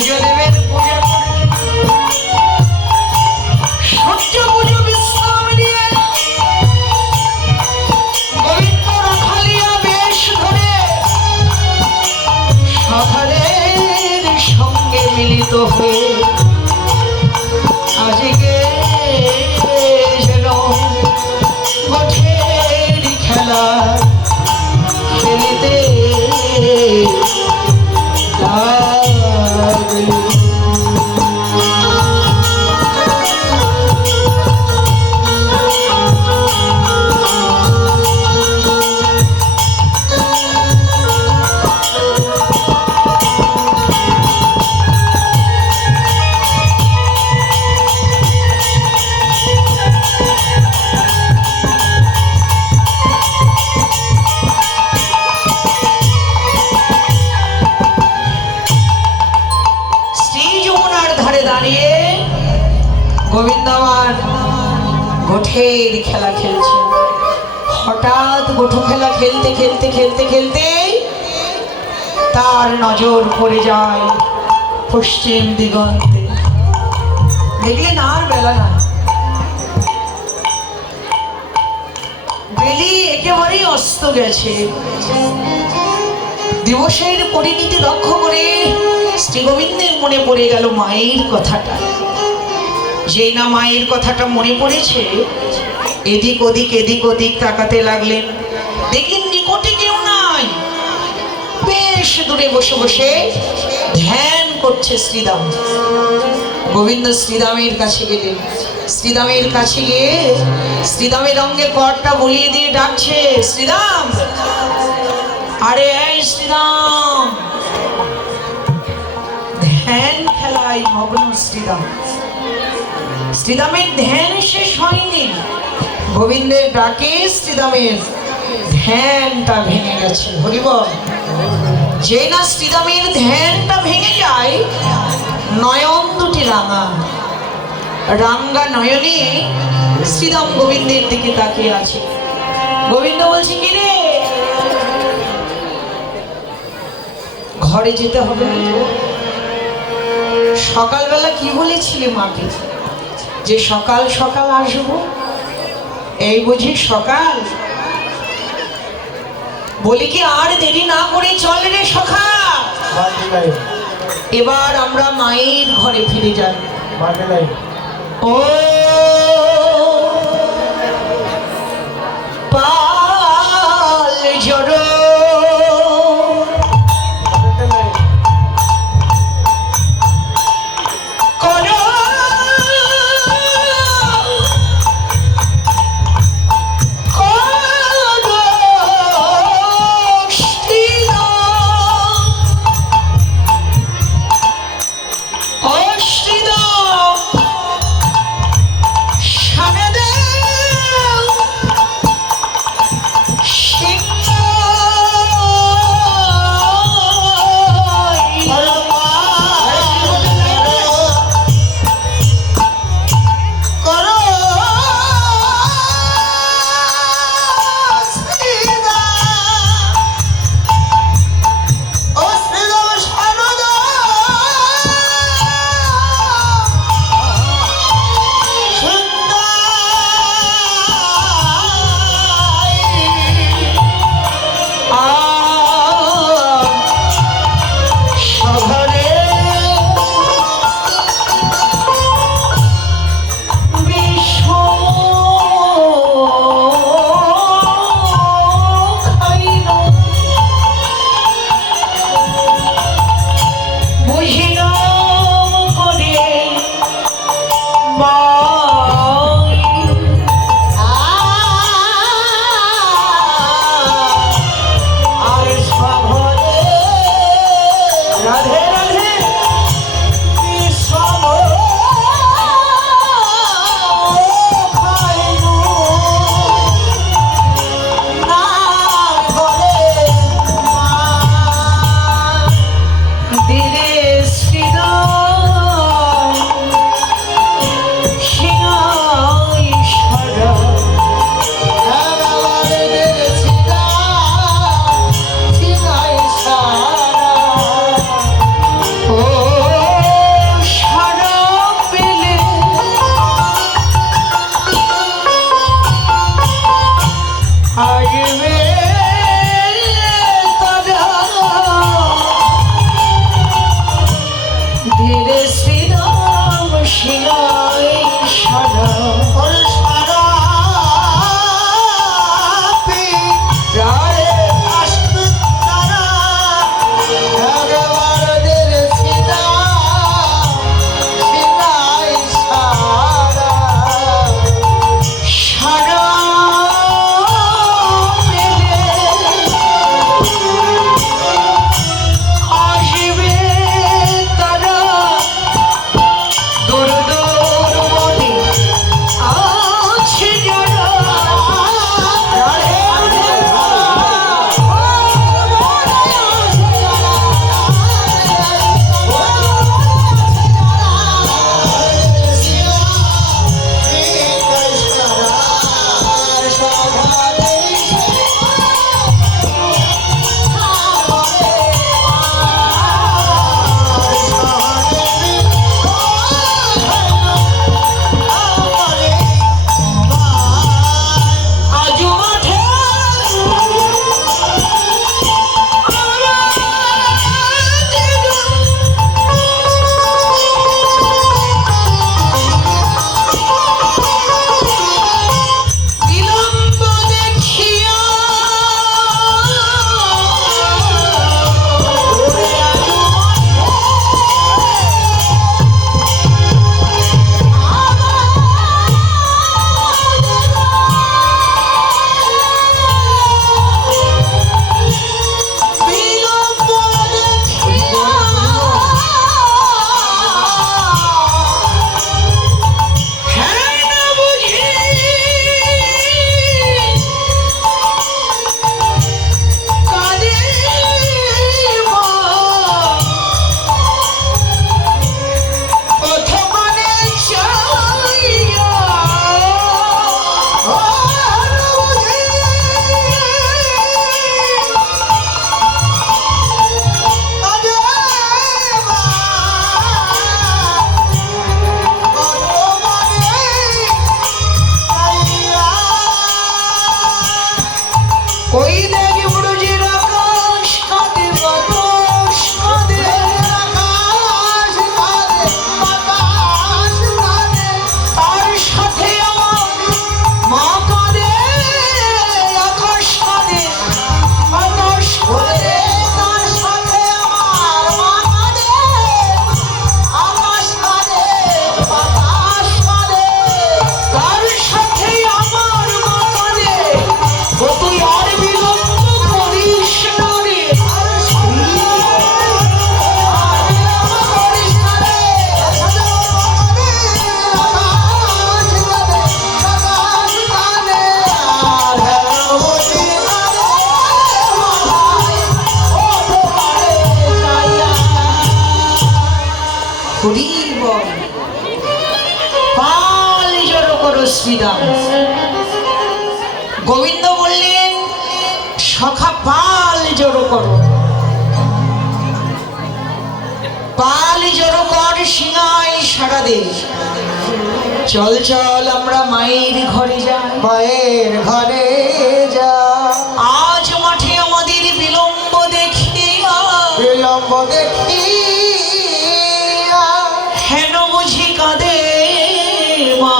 সূর্যদেবের পূজা সূর্য পুজো বিশ্রাম নিয়ে গোবিন্দ রাখালিয়া বেশ ধরে সকালের সঙ্গে মিলিত হয়ে আজকে যেন গোঠের খেলা খেলিতে লাগলো। গোবিন্দ আমার গোঠের খেলা খেলছে। হঠাৎ গোঠো খেলা খেলতে খেলতে খেলতে খেলতে তার নজর পড়ে যায় পশ্চিম দিগন্তে। দেখলেন আর বেলা না, বেলি একেবারেই অস্ত গেছে। দিবসের পরিণতি লক্ষ্য করে শ্রী গোবিন্দের মনে পড়ে গেল মায়ের কথাটা। যেই না মায়ের কথাটা মনে পড়েছে, এদিক ওদিক তাকাতে লাগলেন। দেখলেন নিকটে কেউ নাই, বেশ দূরে বসে বসে ধ্যান করছে শ্রীদাম। গোবিন্দ শ্রীদামের কাছে গেলেন। শ্রীদামের কাছে গিয়ে শ্রীদামের অঙ্গে করটা বলিয়ে দিয়ে ডাকছে, শ্রীদাম, আরে এই শ্রীদাম। ধ্যান খেলায় মগ্ন শ্রীদাম। শ্রীদামের ধ্যান শেষ হয়নি, গোবিন্দের ডাকে শ্রীদামের ধ্যানটা ভেঙে গেছে। হরিবল। যে না শ্রীদামের ধ্যানটা ভেঙে যায়, নয়ন দুটি রাঙা রাঙ্গা নয়নে শ্রীদাম গোবিন্দের দিকে তাকিয়ে আছে। গোবিন্দ বলছে, কি রে, ঘরে যেতে হবে? সকালবেলা কি বলেছিলে মাকে যে সকাল সকাল আসবো? এই বুঝি সকাল? বলি কি আর দেরি না করে চল রে সখা, এবার আমরা মায়ের ঘরে ফিরে যাই। ও পাল জড়ো শ্রীরাম। গোবিন্দ বললেন সখা পাল জড়ো করো, পাল জড়ো কর সিংহায় সারা দে। চল চল আমরা মায়ের ঘরে যাই, মায়ের ঘরে যা। আজ মাঠে আমাদের বিলম্ব দেখিয়া, বিলম্ব দেখিয়া হেন বুঝি কাঁদে মা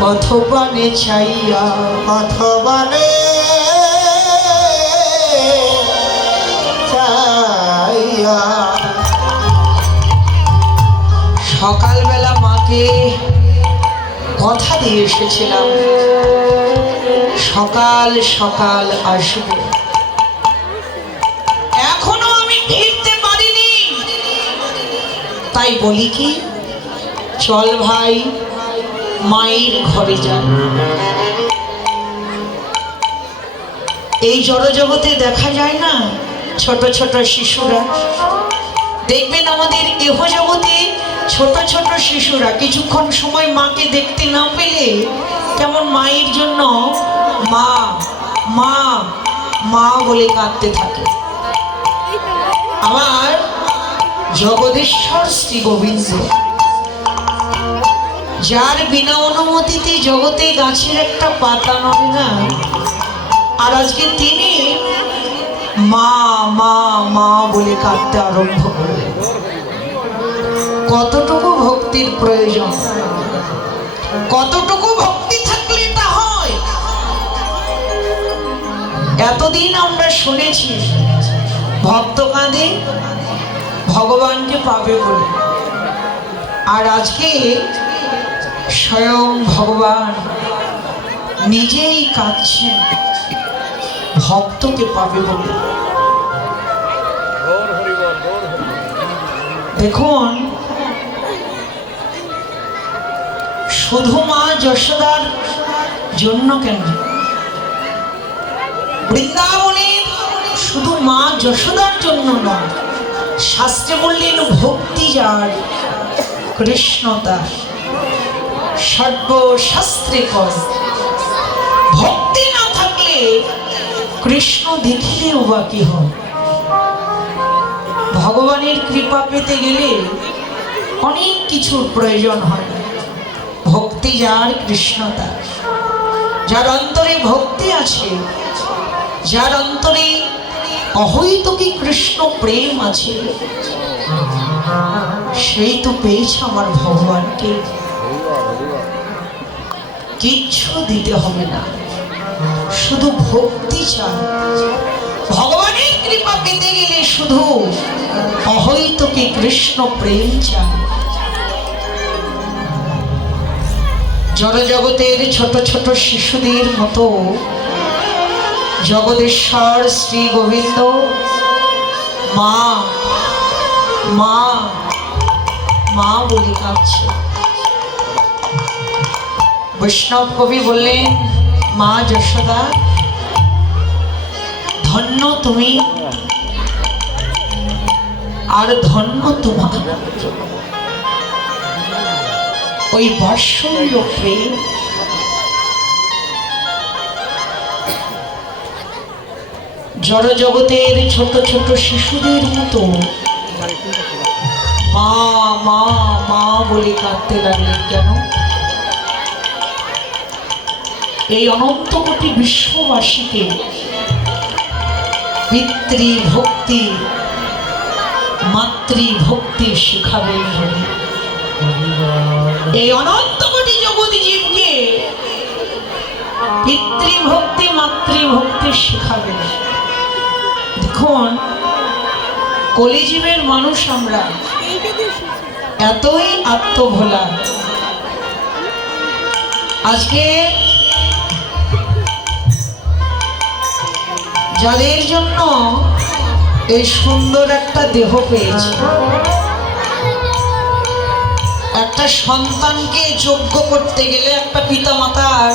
পথবানে চাইয়া, পথবানে চাইয়া। সকালবেলা মাকে কথা দিয়ে এসেছিলাম সকাল সকাল আসব, এখনো আমি ফিরতে পারিনি। তাই বলি কি চল ভাই মায়ের ঘরে যান। এই জড়জগতে দেখা যায় না ছোট ছোট শিশুরা, দেখবেন আমাদের এহ জগতে ছোট ছোট শিশুরা কিছুক্ষণ সময় মাকে দেখতে না পেলে কেমন মায়ের জন্য মা মা মা বলে কাঁদতে থাকে। আমার জগদীশ্বর শ্রী গোবিন্দ, যার বিনা অনুমতিতে জগতে গাছের একটা পাতা নড়ে না, আর আজকে তিনি মা মা মা বলে কাঁদতে আরম্ভ করলেন। কতটুকু ভক্তির প্রয়োজন। কতটুকু ভক্তি থাকলে এটা হয়? এতদিন আমরা শুনেছি ভক্ত কাঁদে ভগবানকে পাবে বলে, আর আজকে স্বয়ং ভগবান নিজেই কাঁদছেন ভক্তকে পাবে বলে। দেখুন, শুধু মা যশোদার জন্য কেন, বৃন্দাবনের শুধু মা যশোদার জন্য নয়, শাস্ত্রে বললেন ভক্তি যার কৃষ্ণ তার, সর্বশাস্ত্রে কর। ভক্তি না থাকলে কৃষ্ণ দেখিলেও বা কি হয়? ভগবানের কৃপা পেতে গেলে অনেক কিছুর প্রয়োজন হয়। ভক্তি যার কৃষ্ণ তার, যার অন্তরে ভক্তি আছে, যার অন্তরে অহৈতুকী কৃষ্ণ প্রেম আছে, সেই তো পেয়েছে আমার ভগবানকে। কিচ্ছু দিতে হবে না, শুধু ভক্তি চাই। ভগবানের কৃপা পেতে গেলে শুধু অহৈতুকী কৃষ্ণ প্রেম চাই। জড়জগতের ছোট ছোট শিশুদের মতো জগদীশ্বর শ্রী গোবিন্দ মা মা মা বলে কাঁদছে। বৈষ্ণব কবি বললেন, মা যশোদা ধন্য তুমি, আর ধন্য তোমার ওই বাৎসল্য প্রেম। জড় জগতের ছোট ছোট শিশুদের মতো মা মা মা বলে কাঁদতে লাগলেন কেন? এই অনন্ত কোটি বিশ্ববাসীকে পিতৃভক্তি মাতৃভক্তি শেখাবেন বলে, এই অনন্ত কোটি জগৎ জীবকে পিতৃভক্তি মাতৃভক্তি শেখাবেন। দেখুন, কলিজীবের মানুষ আমরা এতই আত্মভোলা। আজকে যাদের জন্য এই সুন্দর একটা দেহ পেয়েছে, একটা সন্তানকে যোগ্য করতে গেলে একটা পিতা মাতার